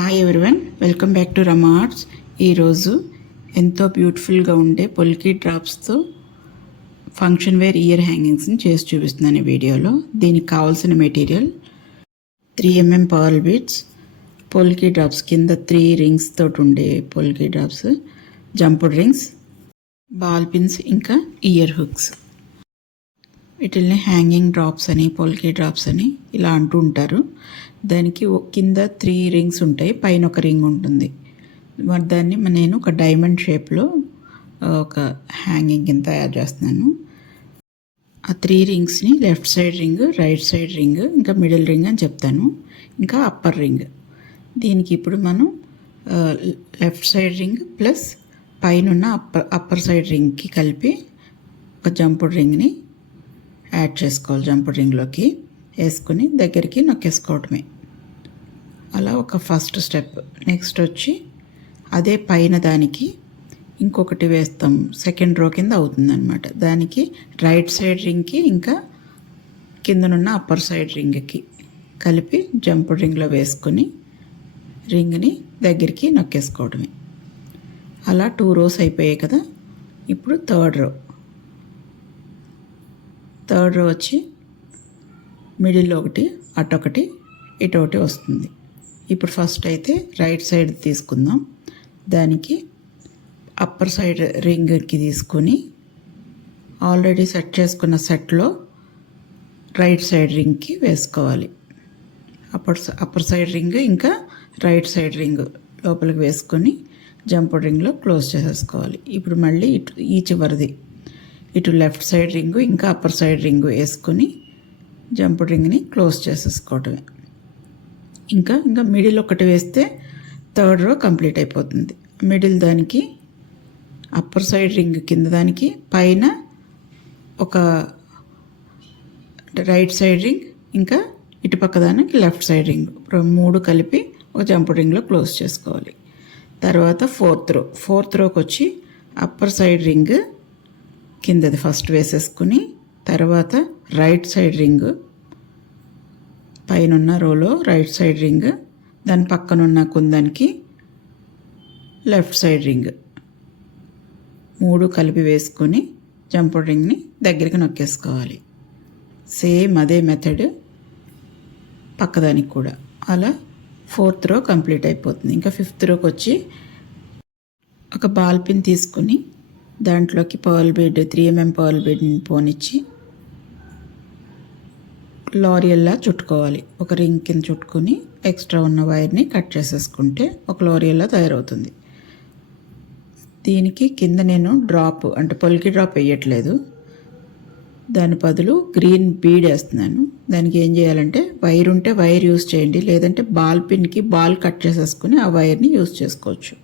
Hi everyone, welcome back to Rama Arts. ఈరోజు ఎంతో బ్యూటిఫుల్గా ఉండే పొల్కీ డ్రాప్స్తో ఫంక్షన్ వేర్ ఇయర్ హ్యాంగింగ్స్ని చేసి చూపిస్తున్నాను ఈ వీడియోలో. దీనికి కావాల్సిన material 3mm pearl beads, polki drops కింద 3 రింగ్స్ తోటి ఉండే polki drops, jumped rings, ball pins, ఇంకా ఇయర్ హుక్స్. వీటిల్ని హ్యాంగింగ్ డ్రాప్స్ అని, పొల్కీ డ్రాప్స్ అని ఇలా అంటూ ఉంటారు. దానికి కింద 3 రింగ్స్ ఉంటాయి, పైన ఒక రింగ్ ఉంటుంది. మరి దాన్ని నేను ఒక డైమండ్ షేప్లో ఒక హ్యాంగింగ్ కింద తయారు చేస్తున్నాను. ఆ 3 రింగ్స్ని left side ring, right side ring, ఇంకా మిడిల్ రింగ్ అని చెప్తాను, ఇంకా అప్పర్ రింగ్. దీనికి ఇప్పుడు మనం లెఫ్ట్ సైడ్ రింగ్ ప్లస్ పైన అప్పర్ సైడ్ రింగ్కి కలిపి ఒక జంపుడ్ రింగ్ని యాడ్ చేసుకోవాలి. జంపుడ్ రింగ్లోకి వేసుకుని దగ్గరికి నొక్కేసుకోవటమే. అలా ఒక ఫస్ట్ స్టెప్. నెక్స్ట్ వచ్చి అదే పైన దానికి ఇంకొకటి వేస్తాం, సెకండ్ రో కింద అవుతుందన్నమాట. దానికి రైట్ సైడ్ రింగ్కి ఇంకా కిందనున్న అప్పర్ సైడ్ రింగ్కి కలిపి జంపుడ్ రింగ్లో వేసుకొని రింగ్ని దగ్గరికి నొక్కేసుకోవడమే. అలా 2 రోస్ అయిపోయాయి కదా. ఇప్పుడు థర్డ్ రో వచ్చి మిడిల్లో ఒకటి, అటొకటి, ఇటొకటి వస్తుంది. ఇప్పుడు ఫస్ట్ అయితే రైట్ సైడ్ తీసుకుందాం. దానికి అప్పర్ సైడ్ రింగ్కి తీసుకొని ఆల్రెడీ సెట్ చేసుకున్న సెట్లో రైట్ సైడ్ రింగ్కి వేసుకోవాలి. అప్పర్ సైడ్ రింగ్ ఇంకా రైట్ సైడ్ రింగ్ లోపలికి వేసుకొని జంపుడ్ రింగ్లో క్లోజ్ చేసేసుకోవాలి. ఇప్పుడు మళ్ళీ ఈ చివరిది ఇటు లెఫ్ట్ సైడ్ రింగు ఇంకా అప్పర్ సైడ్ రింగు వేసుకొని జంపుడ్ రింగ్ని క్లోజ్ చేసేసుకోవటమే. ఇంకా మిడిల్ ఒకటి వేస్తే థర్డ్ రో కంప్లీట్ అయిపోతుంది. మిడిల్ దానికి అప్పర్ సైడ్ రింగ్ కింద దానికి పైన ఒక రైట్ సైడ్ రింగ్ ఇంకా ఇటుపక్క దానికి లెఫ్ట్ సైడ్ రింగ్ 3 కలిపి ఒక జంపుడ్ రింగ్లో క్లోజ్ చేసుకోవాలి. తర్వాత ఫోర్త్ రోకి వచ్చి అప్పర్ సైడ్ రింగ్ కిందది ఫస్ట్ వేసేసుకుని తర్వాత రైట్ సైడ్ రింగ్, పైన రోలో రైట్ సైడ్ రింగ్, దాని పక్కనున్న కుందానికి లెఫ్ట్ సైడ్ రింగ్ 3 కలిపి వేసుకొని జంపుడ్ రింగ్ని దగ్గరికి నొక్కేసుకోవాలి. సేమ్ అదే మెథడ్ పక్కదానికి కూడా. అలా 4th రో కంప్లీట్ అయిపోతుంది. ఇంకా 5th రోకి వచ్చి ఒక బాల్ పిన్ తీసుకుని దాంట్లోకి పర్ల్ బీడ్ 3mm పర్ల్ బీడ్ని పోనిచ్చి లారియల్లా చుట్టుకోవాలి. ఒక రింగ్ కింద చుట్టుకొని ఎక్స్ట్రా ఉన్న వైర్ని కట్ చేసేసుకుంటే ఒక లారియల్లా తయారవుతుంది. దీనికి కింద నేను డ్రాప్ అంటే పొల్కీ డ్రాప్ వేయట్లేదు, దాని బదులు గ్రీన్ బీడ్ వేస్తున్నాను. దానికి ఏం చేయాలంటే వైర్ ఉంటే వైర్ యూస్ చేయండి, లేదంటే బాల్ పిన్కి బాల్ కట్ చేసేసుకుని ఆ వైర్ని యూస్ చేసుకోవచ్చు.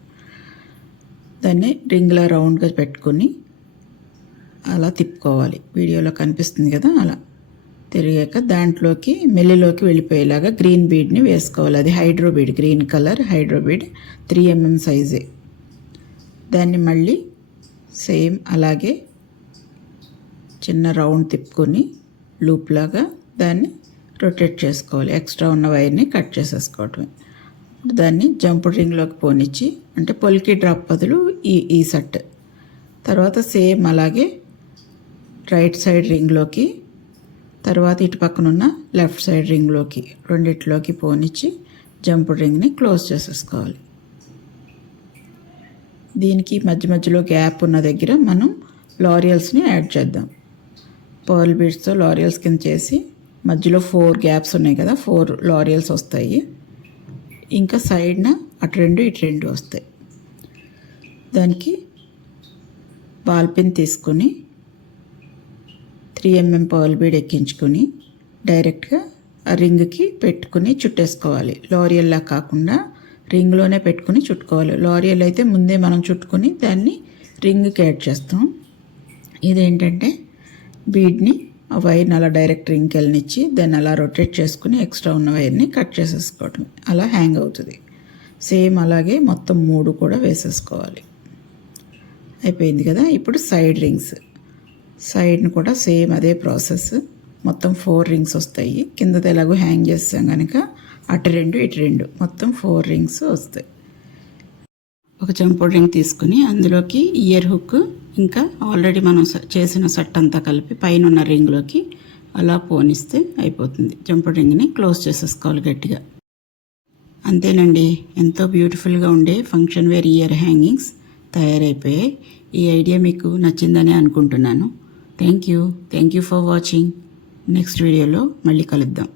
దాన్ని రింగ్లా రౌండ్గా పెట్టుకొని అలా తిప్పుకోవాలి. వీడియోలో కనిపిస్తుంది కదా. అలా తిరిగాక దాంట్లోకి మెల్లిలోకి వెళ్ళిపోయేలాగా గ్రీన్ బీడ్ని వేసుకోవాలి. అది hydro bead, green colour hydro bead, 3mm సైజే. దాన్ని మళ్ళీ సేమ్ అలాగే చిన్న రౌండ్ తిప్పుకొని లూప్ లాగా దాన్ని రొటేట్ చేసుకోవాలి. ఎక్స్ట్రా ఉన్న వైర్ని కట్ చేసేసుకోవటమే. దాన్ని జంపుడ్ రింగ్లోకి పోనిచ్చి అంటే పొల్కీ డ్రాప్ బదులు ఈ సెట్. తర్వాత సేమ్ అలాగే రైట్ సైడ్ రింగ్లోకి, తర్వాత ఇటు పక్కనున్న లెఫ్ట్ సైడ్ రింగ్లోకి, రెండిట్లోకి పోనిచ్చి జంపుడ్ రింగ్ని క్లోజ్ చేసేసుకోవాలి. దీనికి మధ్యలో గ్యాప్ ఉన్న దగ్గర మనం లారియల్స్ని యాడ్ చేద్దాం. పర్ల్ బీడ్స్తో లారియల్స్ కింద చేసి మధ్యలో 4 గ్యాప్స్ ఉన్నాయి కదా, 4 లారియల్స్ వస్తాయి. ఇంకా సైడ్న అటు 2 ఇటు 2 వస్తాయి. దానికి బాల్ పిన్ తీసుకొని 3mm పర్ల్ బీడ్ ఎక్కించుకొని డైరెక్ట్గా ఆ రింగ్కి పెట్టుకుని చుట్టేసుకోవాలి. లారియల్లా కాకుండా రింగ్లోనే పెట్టుకుని చుట్టుకోవాలి. లారియల్ అయితే ముందే మనం చుట్టుకొని దాన్ని రింగ్కి యాడ్ చేస్తాం. ఇదేంటంటే బీడ్ని ఆ వైర్ని అలా డైరెక్ట్ రింగ్కి వెళ్ళనిచ్చి దాన్ని అలా రొటేట్ చేసుకుని ఎక్స్ట్రా ఉన్న వైర్ని కట్ చేసేసుకోవటం. అలా హ్యాంగ్ అవుతుంది. సేమ్ అలాగే మొత్తం 3 కూడా వేసేసుకోవాలి. అయిపోయింది కదా. ఇప్పుడు సైడ్ రింగ్స్, సైడ్ని కూడా సేమ్ అదే ప్రాసెస్. మొత్తం 4 రింగ్స్ వస్తాయి. కిందది ఎలాగో హ్యాంగ్ చేస్తాం కనుక అటు 2 ఇటు 2 మొత్తం 4 రింగ్స్ వస్తాయి. ఒక చెంపుడు రింగ్ తీసుకుని అందులోకి ఇయర్ హుక్ ఇంకా ఆల్రెడీ మనం చేసిన సెట్ అంతా కలిపి పైన ఉన్న రింగ్లోకి అలా పోనిస్తే అయిపోతుంది. చెంపుడు రింగ్ని క్లోజ్ చేసేసుకోవాలి గట్టిగా. అంతేనండి, ఎంతో బ్యూటిఫుల్గా ఉండే ఫంక్షన్ వేర్ ఇయర్ హ్యాంగింగ్స్ తయారైపోయాయి. ఈ ఐడియా మీకు నచ్చిందని అనుకుంటున్నాను. Thank you for watching. Next వీడియోలో మళ్ళీ కలుద్దాం.